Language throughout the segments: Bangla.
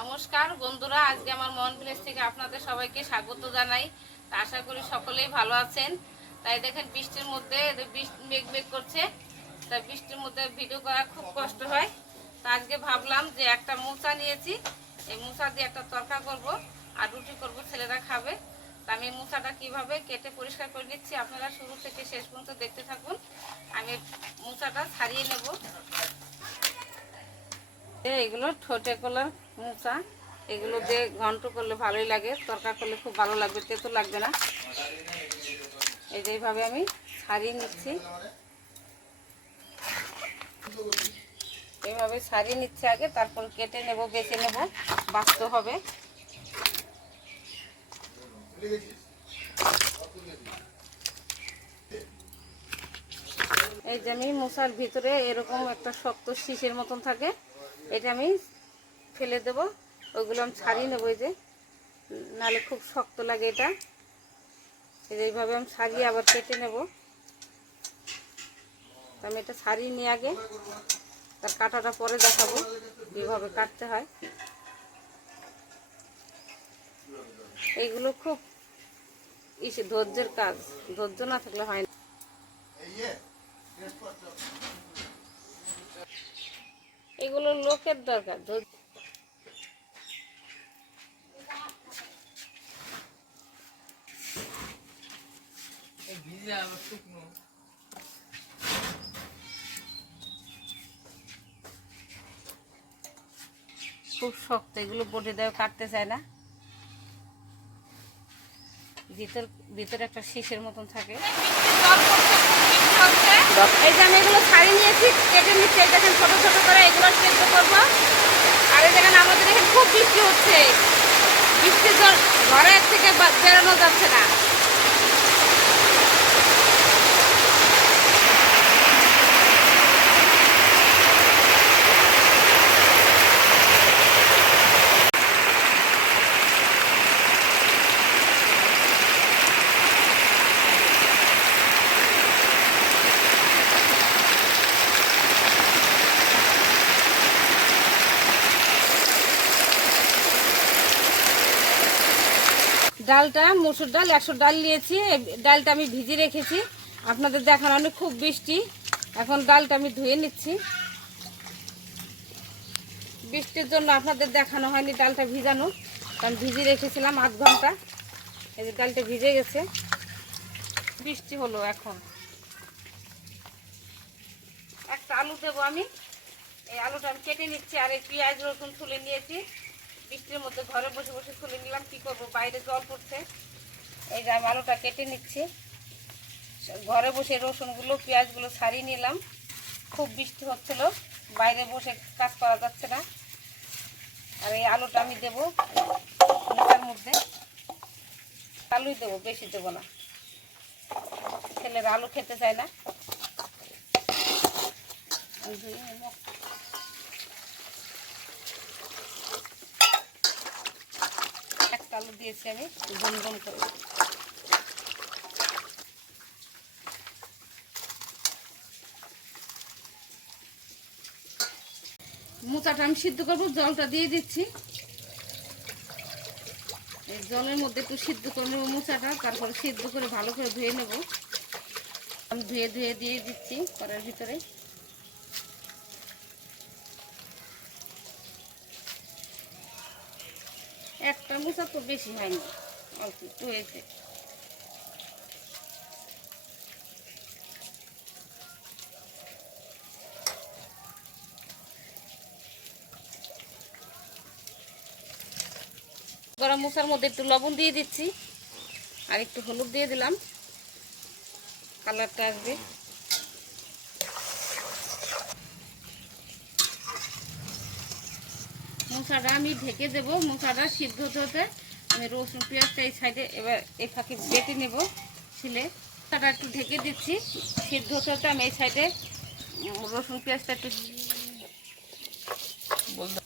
নমস্কার বন্ধুরা, আজকে আমার মন ভিলেজ থেকে আপনাদের সবাইকে স্বাগত জানাই। আশা করি সকলেই ভালো আছেন। তাই দেখেন বৃষ্টির মধ্যে মেঘ মেঘ করছে। তাই বৃষ্টির মধ্যে ভিডিও করা খুব কষ্ট হয়। তা আজকে ভাবলাম যে একটা মোচা নিয়েছি। এই মোচা দিয়ে একটা তরকা করব, আর রুটি করব, ছেলেরা খাবে। তা আমি মোচাটা কীভাবে কেটে পরিষ্কার করে নিচ্ছি আপনারা শুরু থেকে শেষ পর্যন্ত দেখতে থাকুন। আমি মোচাটা ছাড়িয়ে নেব। এগুলো ঠোঁটে কলার মোচা এগুলো দিয়ে ঘন্ট করলে ভালোই লাগে তরকা করলে খুব ভালো লাগবে, তেতো লাগবে না। এই যে এইভাবে আমি ছাড়িয়ে নিচ্ছি। এইভাবে ছাড়িয়ে নিচ্ছে আগে, তারপর কেটে নেব, বেছে নেব, বাঁচতে হবে। এই যে আমি মশার ভিতরে এরকম একটা শক্ত শীষের মতন থাকে এটা আমি ফেলে দেবো। ওইগুলো আমি ছাড়িয়ে নেব যে। নাহলে খুব শক্ত লাগে এটা। এইভাবে আমি ছাড়িয়ে আবার কেটে নেব। আমি এটা ছাড়িয়ে নিয়ে আগে। তার কাটাটা পরে দেখাবো কীভাবে কাটতে হয়। এইগুলো খুব ইসে ধৈর্যের কাজ। ধৈর্য না থাকলে হয় না। এগুলো লোকের দরকার খুব শক্ত, এগুলো বটে দেওয়া কাটতে চায় না। ভিতর ভিতরে একটা শীষের মতন থাকে। এই যে আমি এগুলো ছাড়িয়ে নিয়েছি, কেটে নিচ্ছি। এই দেখেন ছোট ছোট করে এগুলো সেদ্ধ করব। আর এই দেখেন আমাদের এখানে খুব বৃষ্টি হচ্ছে। বৃষ্টির জল ঘরের থেকে বেরোনো যাচ্ছে না। ডালটা, মসুর ডাল, একশো ডাল নিয়েছি। ডালটা আমি ভিজে রেখেছি। আপনাদের দেখানো অনেক খুব বৃষ্টি এখন ডালটা আমি ধুয়ে নিচ্ছি। বৃষ্টির জন্য আপনাদের দেখানো হয়নি ডালটা ভিজানো। কারণ ভিজে রেখেছিলাম আধ ঘণ্টা। এই যে ডালটা ভিজে গেছে। বৃষ্টি হলো এখন। একটা আলু দেবো আমি। এই আলুটা আমি কেটে নিচ্ছি। আর এই পেঁয়াজ, রসুন তুলে নিয়েছি। বৃষ্টির মধ্যে ঘরে বসে বসে খুলে নিলাম, কি করব? বাইরে জল পড়ছে। এই যে আলুটা কেটে নিচ্ছি। ঘরে বসে রসুনগুলো, পেঁয়াজগুলো ছাড়িয়ে নিলাম। খুব বৃষ্টি হচ্ছিল, বাইরে বসে কাজ করা যাচ্ছে না। আর এই আলুটা আমি দেবো মোটার মধ্যে। আলুই দেবো, বেশি দেবো না। ছেলেরা আলু খেতে চায় না আমি ধুয়ে নেব। একটা আলু দিয়েছি আমি গম করে। মোচাটা আমি সিদ্ধ করব, জলটা দিয়ে দিচ্ছি। এই জলের মধ্যে একটু সিদ্ধ করে নেব মোচাটা, তারপরে সিদ্ধ করে ভালো করে ধুয়ে নেব। আমি ধুয়ে ধুয়ে দিয়ে দিচ্ছি করার ভিতরে। মোচা তো বেশি হয়নি, অল্প একটু হয়েছে। গরম মশলার মধ্যে একটু লবণ দিয়ে দিচ্ছি, আর একটু হলুদ দিয়ে দিলাম। কালারটা আসবে। মশাটা আমি ঢেকে দেবো, মশাটা সিদ্ধ হতে আমি রসুন, পেঁয়াজটা এই সাইডে এবার এই ফাঁকে বেটে নেব, ছেলে। মশাটা একটু ঢেকে দিচ্ছি, সিদ্ধ হতে আমি এই সাইডে রসুন, পেঁয়াজটা একটু বলতে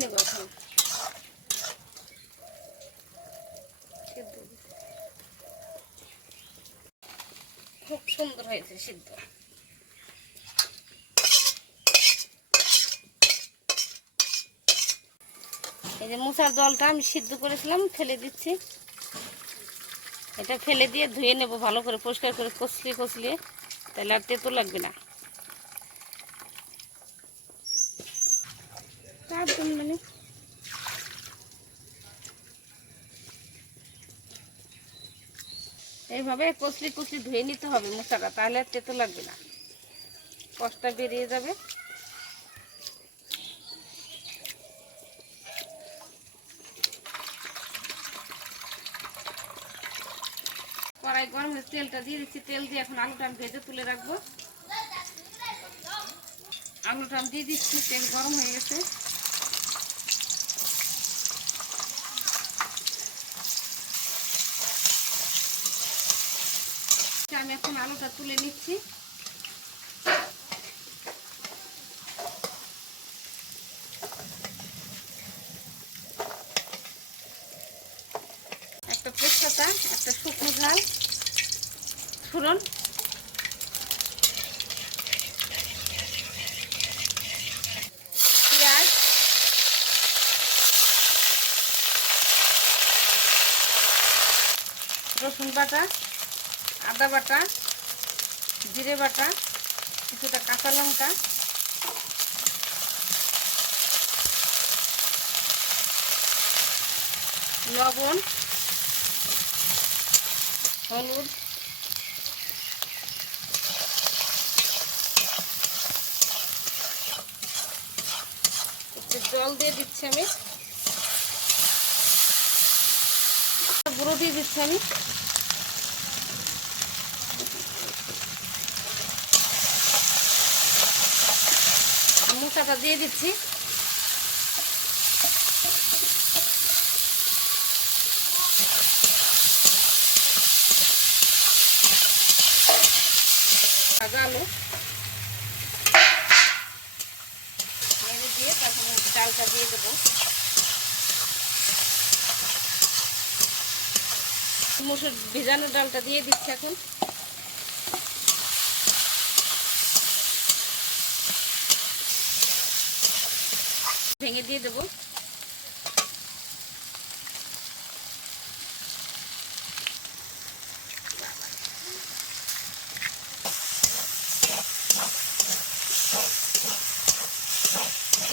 নেব এখন সিদ্ধ। খুব সুন্দর হয়েছে সিদ্ধ। এই যে মুসার জলটা আমি সিদ্ধ করেছিলাম, ফেলে দিচ্ছি। এটা ফেলে দিয়ে ধুয়ে নেব ভালো করে, পরিষ্কার করে কষলিয়ে কষলিয়ে তাহলে আর তেতো লাগবে না। মানে এইভাবে কষলি কষলি ধুয়ে নিতে হবে মশলাটা, তাহলে আর তেতো লাগবে না। কষটা বেরিয়ে যাবে। কড়াই গরম হয়ে তেলটা দিয়ে দিচ্ছি। তেল দিয়ে এখন আলুটা আমি ভেজে তুলে রাখব। আলুটা আমি দিয়ে দিচ্ছি, তেল গরম হয়ে গেছে। আমি এখন আলুটা তুলে নিচ্ছি। একটা তেজপাতা একটা শুকনো ঝাল। ফোড়ন রসুন বাটা। আদা বাটা, জিরে বাটা, কিছুটা কাঁচা লঙ্কা। লবণ, হলুদ। জল দিয়ে দিচ্ছি আমি। গুঁড়ো দিয়ে দিচ্ছি আমি। মশলাটা দিয়ে দিচ্ছি। আলু নেড়ে দিয়ে তারপর ডালটা দিয়ে দেবো। মুসুর ভেজানো ডালটা দিয়ে দিচ্ছি এখন। ভেঙে দিয়ে দেবো।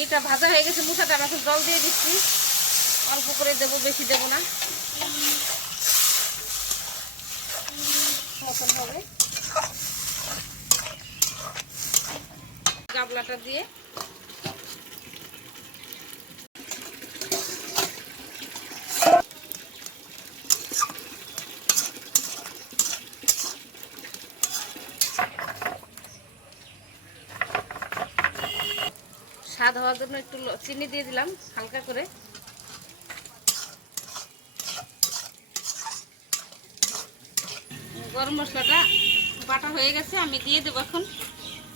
এটা ভাজা হয়ে গেছে মুসাটা, আমি এখন জল দিয়ে দিচ্ছি। অল্প করে দেবো, বেশি দেবো না। হবে। গাবলাটা দিয়ে স্বাদ হওয়ার জন্য একটু চিনি দিয়ে দিলাম, হালকা করে। গরম মশলাটা বাটা হয়ে গেছে, আমি দিয়ে দেবো এখন।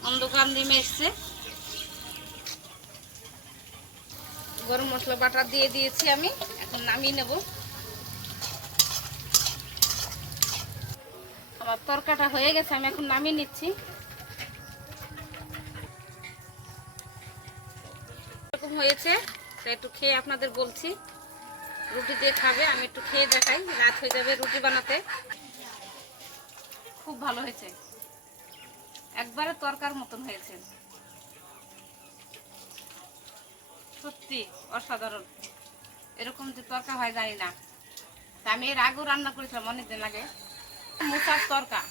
অন্ধকার নেমে এসছে। গরম মশলা বাটা দিয়ে দিয়েছি আমি, এখন নামিয়ে নেব। আমার তরকাটা হয়ে গেছে, আমি এখন নামিয়ে নিচ্ছি। এরকম হয়েছে, তো একটু খেয়ে আপনাদের বলছি। রুটি দিয়ে খাবে, আমি একটু খেয়ে দেখাই, রাত হয়ে যাবে রুটি বানাতে। খুব ভালো হয়েছে। একবারে তরকার মতন হয়েছে। সত্যি অসাধারণ। এরকম যে তরকা হয়, জানি না। তা আমি এর আগেও রান্না করেছিলাম অনেকদিন আগে। মোচার তরকা।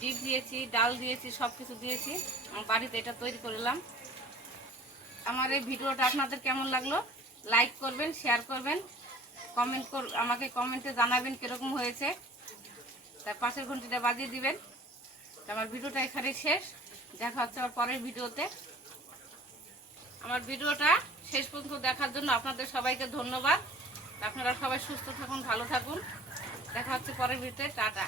ডিপ দিয়েছি, ডাল দিয়েছি সব কিছু দিয়েছি। আমার বাড়িতে এটা তৈরি করলাম আমার এই ভিডিওটা আপনাদের কেমন লাগল? লাইক করবেন শেয়ার করবেন কমেন্ট কর আমাকে কমেন্টে জানাবেন কীরকম হয়েছে। তার পাশের ঘন্টিটা বাজিয়ে দিবেন। আমার ভিডিওটা এখানে শেষ। দেখা হচ্ছে আমার পরের ভিডিওতে। আমার ভিডিওটা শেষ পর্যন্ত দেখার জন্য আপনাদের সবাইকে ধন্যবাদ। আপনারা সবাই সুস্থ থাকুন, ভালো থাকুন। দেখা হচ্ছে পরের ভিডিওতে। টাটা।